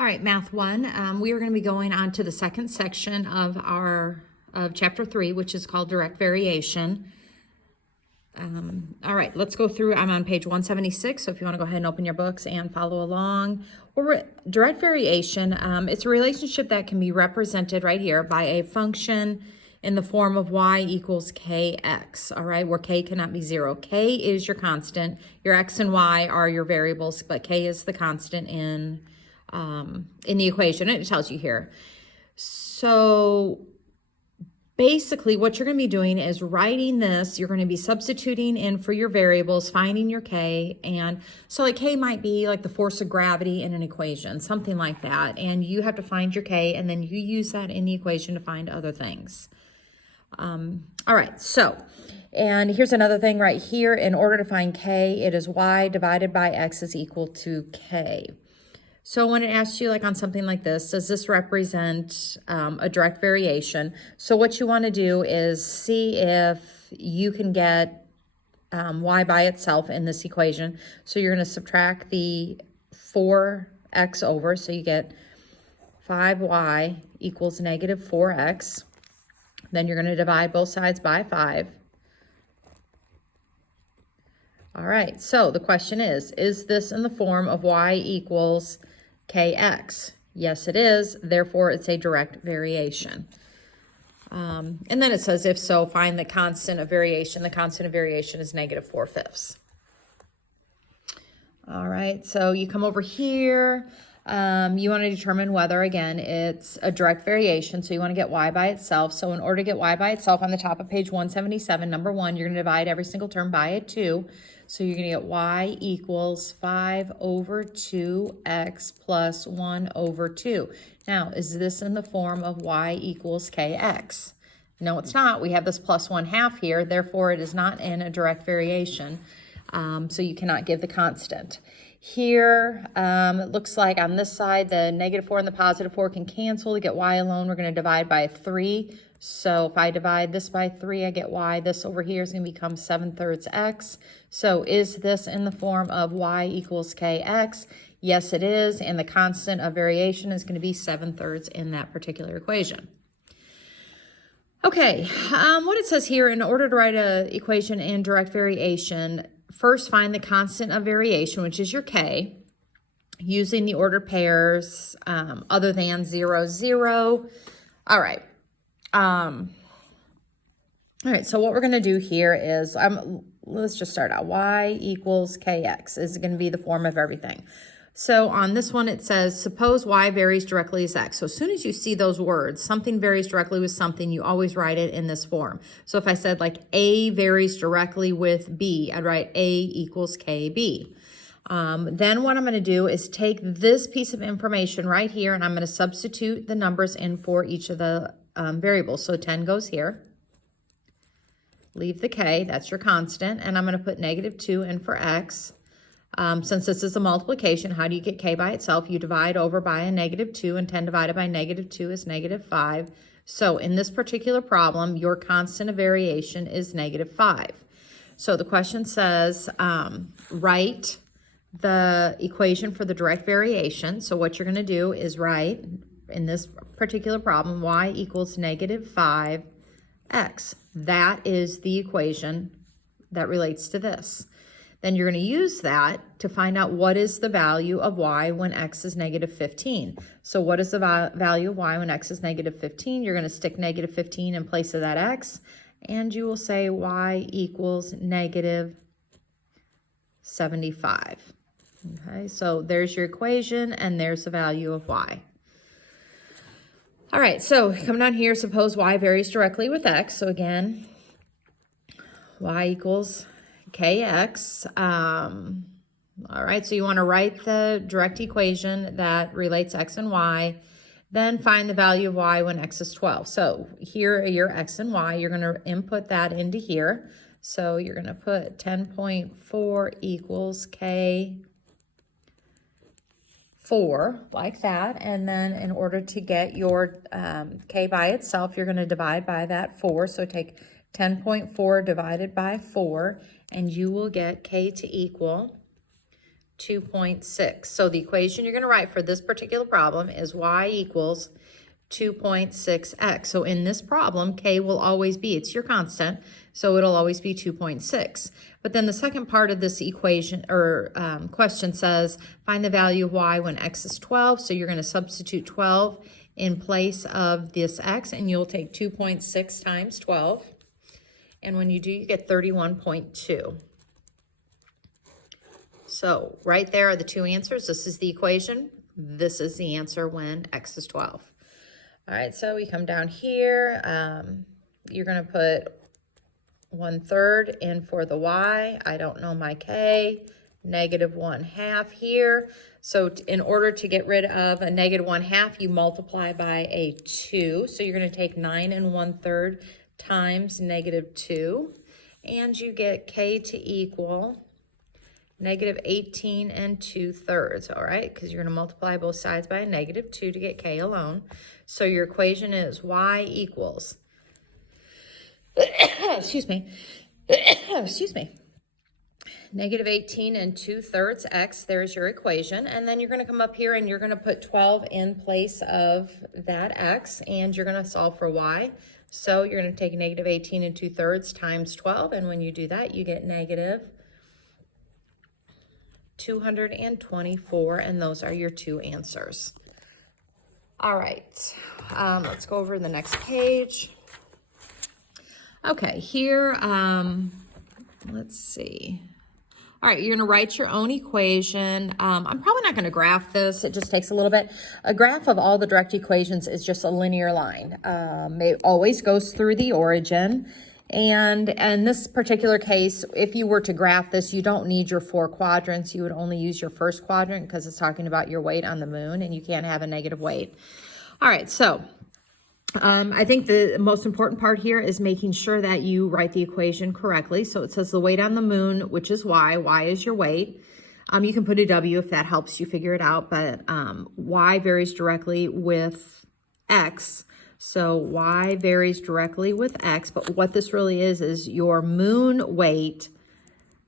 All right, Math 1. We are going to be going on to the second section of Chapter 3, which is called Direct Variation. All right, let's go through. I'm on page 176, so if you want to go ahead and open your books and follow along. Direct variation, it's a relationship that can be represented right here by a function in the form of y equals kx, all right, where k cannot be 0. K is your constant. Your x and y are your variables, but k is the constant in the equation. It tells you here. So basically what you're going to be doing is writing this. You're going to be substituting in for your variables, finding your k. And so like k might be like the force of gravity in an equation, something like that. And you have to find your k, and then you use that in the equation to find other things. All right, so, and here's another thing right here. In order to find k, it is y divided by x is equal to k. So when it asks you like on something like this, does this represent a direct variation? So what you want to do is see if you can get y by itself in this equation. So you're going to subtract the 4x over, so you get 5y equals negative 4x. Then you're going to divide both sides by 5. All right, so the question is this in the form of y equals kx? Yes, it is. Therefore, it's a direct variation. And then it says, if so, find the constant of variation. The constant of variation is negative 4/5. All right, so you come over here. You want to determine whether, again, it's a direct variation. So you want to get y by itself. So in order to get y by itself, on the top of page 177, number 1, you're going to divide every single term by a 2. So you're going to get y equals 5 over 2x plus 1 over 2. Now, is this in the form of y equals kx? No, it's not. We have this plus 1/2 here. Therefore, it is not in a direct variation. So you cannot give the constant. Here, it looks like on this side, the negative 4 and the positive 4 can cancel. To get y alone, we're going to divide by 3. So if I divide this by 3, I get y. This over here is going to become 7/3 x. So is this in the form of y equals kx? Yes, it is. And the constant of variation is going to be 7/3 in that particular equation. Okay, what it says here, in order to write an equation in direct variation, first find the constant of variation, which is your k, using the ordered pairs other than 0, 0. All right. All right, so what we're going to do here is, let's just start out. Y equals kx is going to be the form of everything. So on this one, it says, suppose y varies directly as x. So as soon as you see those words, something varies directly with something, you always write it in this form. So if I said like A varies directly with B, I'd write A equals KB. Then what I'm going to do is take this piece of information right here, and I'm going to substitute the numbers in for each of the variables. So 10 goes here. Leave the k, that's your constant, and I'm going to put negative 2 in for x. Since this is a multiplication, how do you get k by itself? You divide over by a negative 2, and 10 divided by negative 2 is negative 5. So in this particular problem, your constant of variation is negative 5. So the question says, write the equation for the direct variation. So what you're going to do is write, in this particular problem, y equals negative 5x. That is the equation that relates to this. Then you're going to use that to find out what is the value of y when x is negative 15. So what is the value of y when x is negative 15? You're going to stick negative 15 in place of that x, and you will say y equals negative 75. Okay, so there's your equation, and there's the value of y. All right, so come down here, suppose y varies directly with x. So again, y equals kx. All right, so you want to write the direct equation that relates x and y, then find the value of y when x is 12. So here are your x and y. You're going to input that into here. So you're going to put 10.4 equals k 4, like that. And then in order to get your k by itself, you're going to divide by that 4. So take 10.4 divided by 4, and you will get k to equal 2.6. So the equation you're going to write for this particular problem is y equals 2.6x. So in this problem, k will always be, it's your constant, so it'll always be 2.6. But then the second part of this equation or question says, find the value of y when x is 12. So you're going to substitute 12 in place of this x, and you'll take 2.6 times 12. And when you do, you get 31.2. So right there are the two answers. This is the equation. This is the answer when x is 12. All right, so we come down here. You're going to put 1/3 in for the y. I don't know my k. -1/2 here. So in order to get rid of a -1/2, you multiply by a 2. So you're going to take 9 1/3 times -2. And you get k to equal -18 2/3, all right? Because you're going to multiply both sides by a -2 to get k alone. So your equation is y equals, excuse me, excuse me, -18 2/3 x. There's your equation. And then you're going to come up here and you're going to put 12 in place of that x, and you're going to solve for y. So you're going to take -18 2/3 times 12, and when you do that, you get -224, and those are your two answers. All right, let's go over the next page. Okay, here, let's see. All right, you're going to write your own equation. I'm probably not going to graph this. It just takes a little bit. A graph of all the direct equations is just a linear line. It always goes through the origin. And in this particular case, if you were to graph this, you don't need your 4 quadrants. You would only use your first quadrant because it's talking about your weight on the moon, and you can't have a negative weight. All right, so I think the most important part here is making sure that you write the equation correctly. So it says the weight on the moon, which is y. Y is your weight. You can put a W if that helps you figure it out, but y varies directly with x. So y varies directly with x, but what this really is your moon weight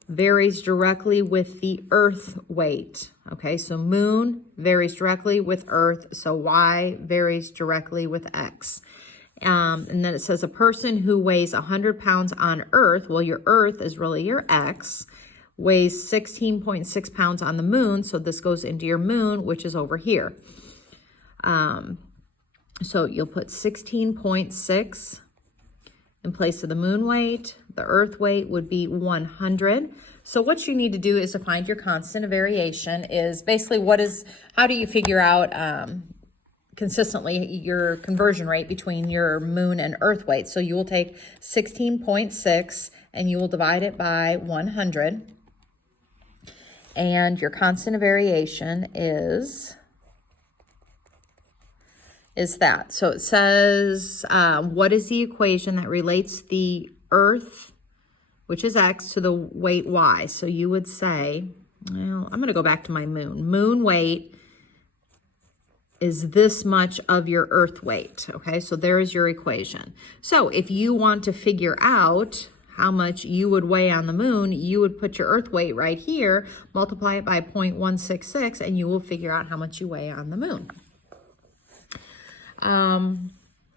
varies directly with the earth weight. Okay, so moon varies directly with earth, so y varies directly with x. And then it says a person who weighs 100 pounds on earth, well, your earth is really your x, weighs 16.6 pounds on the moon, so this goes into your moon, which is over here. So you'll put 16.6 in place of the moon weight. The earth weight would be 100. So what you need to do is to find your constant of variation is basically how do you figure out consistently your conversion rate between your moon and earth weight. So you will take 16.6 and you will divide it by 100. And your constant of variation is that. So it says, what is the equation that relates the earth, which is x, to the weight y? So you would say, well, I'm going to go back to my moon. Moon weight is this much of your earth weight. Okay, so there is your equation. So if you want to figure out how much you would weigh on the moon, you would put your earth weight right here, multiply it by 0.166, and you will figure out how much you weigh on the moon.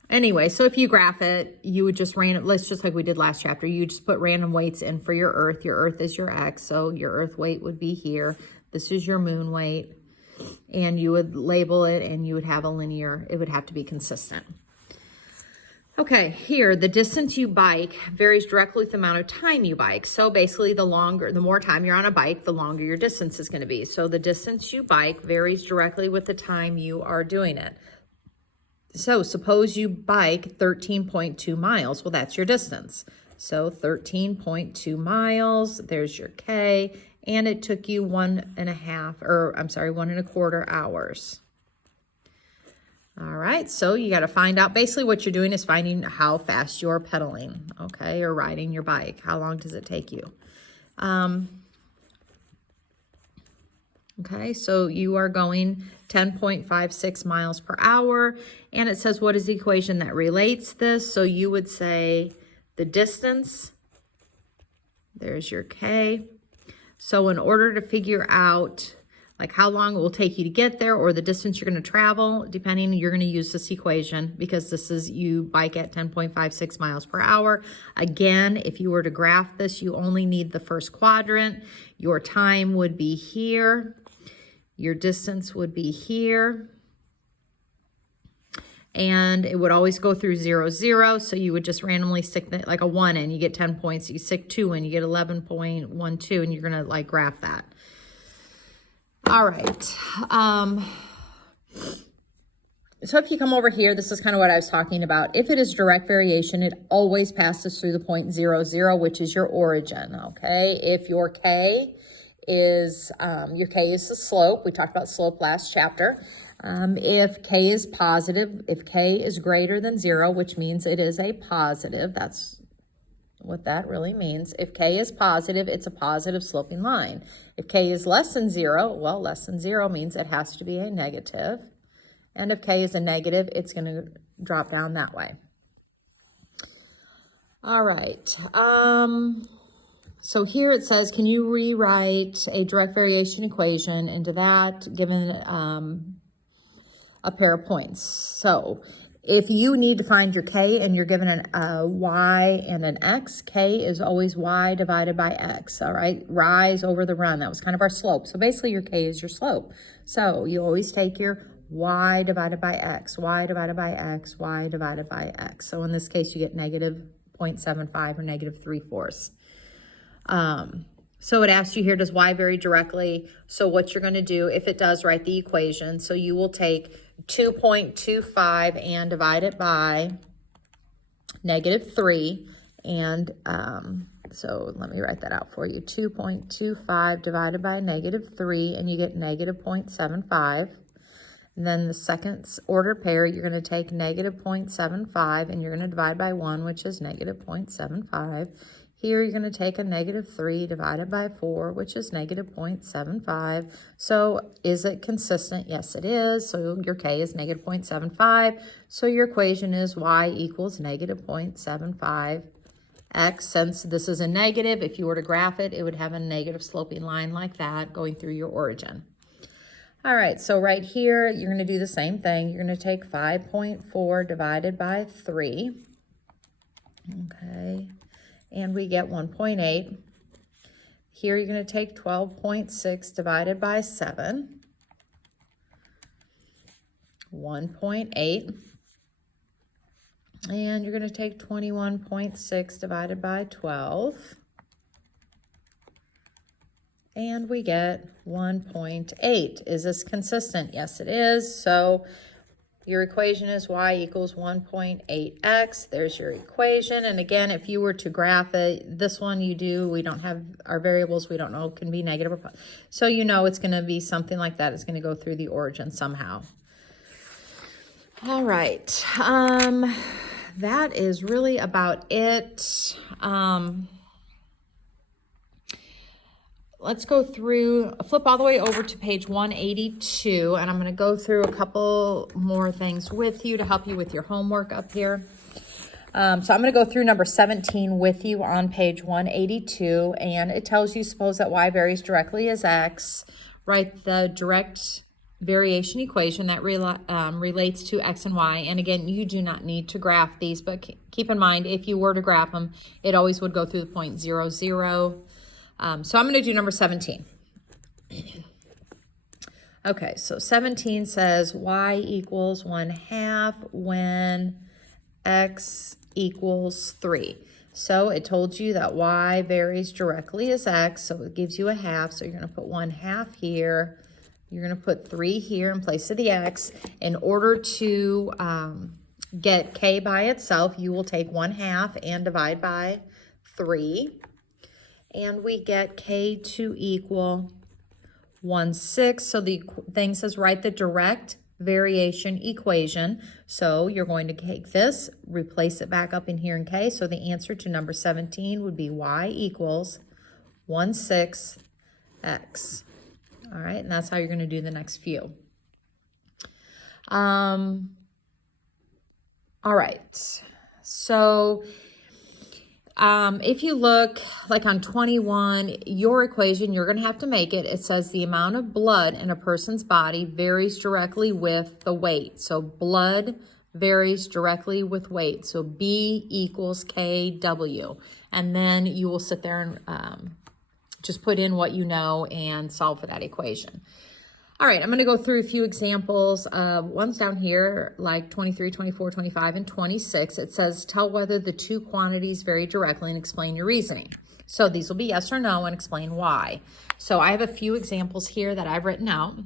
Anyway, so if you graph it, you would just let's just like we did last chapter, you just put random weights in for your earth. Your earth is your x, so your earth weight would be here. This is your moon weight, and you would label it, and you would have a linear, it would have to be consistent. Okay, here, the distance you bike varies directly with the amount of time you bike. So basically, the more time you're on a bike, the longer your distance is going to be. So the distance you bike varies directly with the time you are doing it. So suppose you bike 13.2 miles. Well, that's your distance. So 13.2 miles, there's your K, and it took you 1.25 hours. All right, so you got to find out, basically what you're doing is finding how fast you're pedaling, okay, or riding your bike. How long does it take you? Okay, so you are going 10.56 miles per hour, and it says what is the equation that relates this? So you would say the distance, there's your K. So in order to figure out like how long it will take you to get there or the distance you're going to travel, depending, you're going to use this equation because this is you bike at 10.56 miles per hour. Again, if you were to graph this, you only need the first quadrant. Your time would be here. Your distance would be here. And it would always go through 0, 0. So you would just randomly stick like a 1 in, you get 10 points. You stick 2 in, you get 11.12, and you're going to like graph that. All right. So if you come over here, this is kind of what I was talking about. If it is direct variation, it always passes through the point 0, 0, which is your origin, okay? If your K is the slope. We talked about slope last chapter. If K is positive, if K is greater than 0, which means it is a positive, that's what that really means. If K is positive, it's a positive sloping line. If K is less than 0, well, less than 0 means it has to be a negative. And if K is a negative, it's going to drop down that way. All right. So here it says, can you rewrite a direct variation equation into that given a pair of points? So if you need to find your K and you're given a Y and an X, K is always Y divided by X, all right? Rise over the run, that was kind of our slope. So basically your K is your slope. So you always take your Y divided by X, Y divided by X, Y divided by X. So in this case, you get negative 0.75 or negative 3/4. So it asks you here, does Y vary directly? So what you're going to do, if it does, write the equation. So you will take 2.25 and divide it by negative 3. And so let me write that out for you. 2.25 divided by negative 3, and you get negative 0.75. And then the second order pair, you're going to take negative 0.75, and you're going to divide by 1, which is negative 0.75. Here, you're going to take a negative 3 divided by 4, which is negative 0.75. So is it consistent? Yes, it is. So your K is negative 0.75. So your equation is Y equals negative 0.75. X, since this is a negative, if you were to graph it, it would have a negative sloping line like that going through your origin. All right, so right here, you're going to do the same thing. You're going to take 5.4 divided by 3. Okay. And we get 1.8. Here you're going to take 12.6 divided by 7. 1.8. And you're going to take 21.6 divided by 12. And we get 1.8. Is this consistent? Yes, it is. So your equation is Y equals 1.8x. There's your equation. And again, if you were to graph it, this one we don't have our variables, we don't know, can be negative or positive. So you know it's going to be something like that. It's going to go through the origin somehow. All right. That is really about it. Let's go through, flip all the way over to page 182, and I'm going to go through a couple more things with you to help you with your homework up here. So I'm going to go through number 17 with you on page 182, and it tells you, suppose that Y varies directly as X. Write the direct variation equation that relates to X and Y. And again, you do not need to graph these, but keep in mind, if you were to graph them, it always would go through the point 0, 0. So I'm going to do number 17. Okay, so 17 says Y equals 1/2 when X equals 3. So it told you that Y varies directly as X, so it gives you a half. So you're going to put 1/2 here. You're going to put 3 here in place of the X. In order to get K by itself, you will take 1/2 and divide by 3. And we get K to equal 1/6. So the thing says write the direct variation equation. So you're going to take this, replace it back up in here in K. So the answer to number 17 would be Y equals 1/6 X. All right, and that's how you're going to do the next few. All right, so If you look like on 21, your equation, you're going to have to make it. It says the amount of blood in a person's body varies directly with the weight. So blood varies directly with weight. So B equals KW. And then you will sit there and just put in what you know and solve for that equation. All right, I'm going to go through a few examples. One's down here, like 23, 24, 25, and 26. It says, tell whether the two quantities vary directly and explain your reasoning. So these will be yes or no and explain why. So I have a few examples here that I've written out.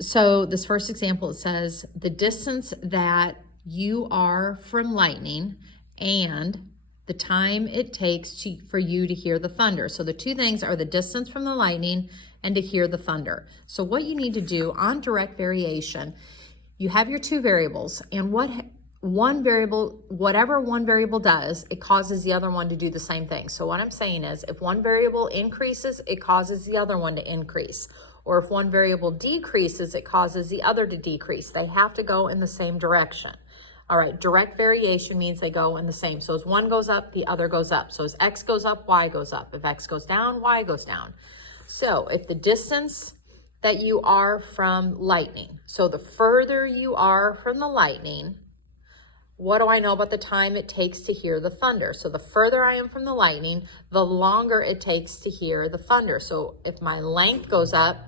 So this first example, it says, the distance that you are from lightning and the time it takes for you to hear the thunder. So the two things are the distance from the lightning and to hear the thunder. So what you need to do on direct variation, you have your two variables, and whatever one variable does, it causes the other one to do the same thing. So what I'm saying is, if one variable increases, it causes the other one to increase. Or if one variable decreases, it causes the other to decrease. They have to go in the same direction. All right, direct variation means they go in the same. So as one goes up, the other goes up. So as X goes up, Y goes up. If X goes down, Y goes down. So if the distance that you are from lightning, so the further you are from the lightning, what do I know about the time it takes to hear the thunder? So the further I am from the lightning, the longer it takes to hear the thunder. So if my length goes up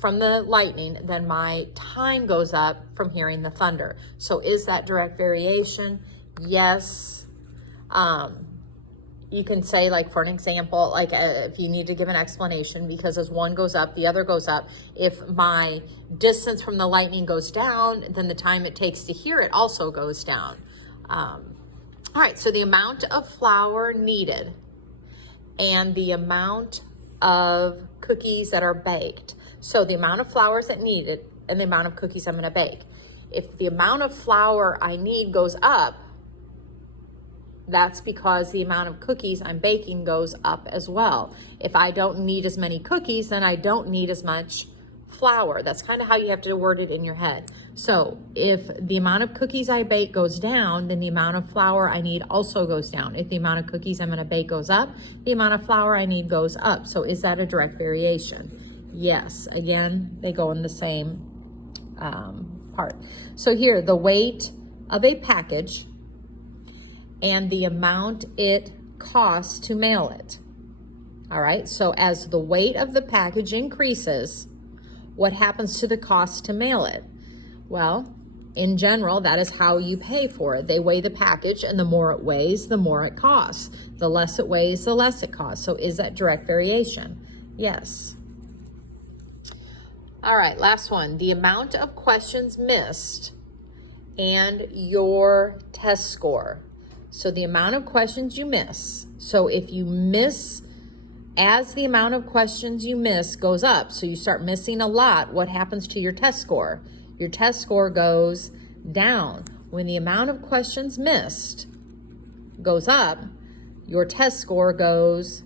from the lightning, then my time goes up from hearing the thunder. So is that direct variation? Yes. You can say, like, for an example, like if you need to give an explanation, because as one goes up, the other goes up. If my distance from the lightning goes down, then the time it takes to hear it also goes down. All right, so the amount of flour needed and the amount of cookies that are baked. So the amount of flour that needed and the amount of cookies I'm going to bake. If the amount of flour I need goes up, that's because the amount of cookies I'm baking goes up as well. If I don't need as many cookies, then I don't need as much flour. That's kind of how you have to word it in your head. So if the amount of cookies I bake goes down, then the amount of flour I need also goes down. If the amount of cookies I'm going to bake goes up, the amount of flour I need goes up. So is that a direct variation? Yes. Again, they go in the same part. So here, the weight of a package and the amount it costs to mail it. All right, so as the weight of the package increases, what happens to the cost to mail it? Well, in general, that is how you pay for it. They weigh the package, and the more it weighs, the more it costs. The less it weighs, the less it costs. So is that direct variation? Yes. All right, last one. The amount of questions missed and your test score. So the amount of questions you miss. So if you miss, as the amount of questions you miss goes up, so you start missing a lot, what happens to your test score? Your test score goes down. When the amount of questions missed goes up, your test score goes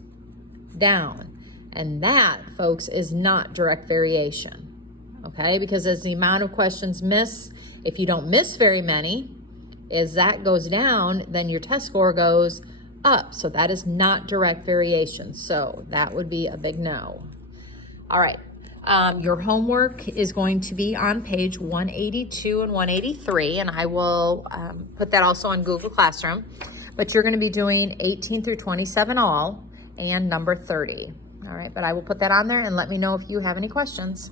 down. And that, folks, is not direct variation. Okay, because as the amount of questions missed, if you don't miss very many, as that goes down, then your test score goes up. So that is not direct variation. So that would be a big no. All right. Your homework is going to be on page 182 and 183, and I will put that also on Google Classroom. But you're going to be doing 18 through 27 all and number 30. All right, but I will put that on there, and let me know if you have any questions.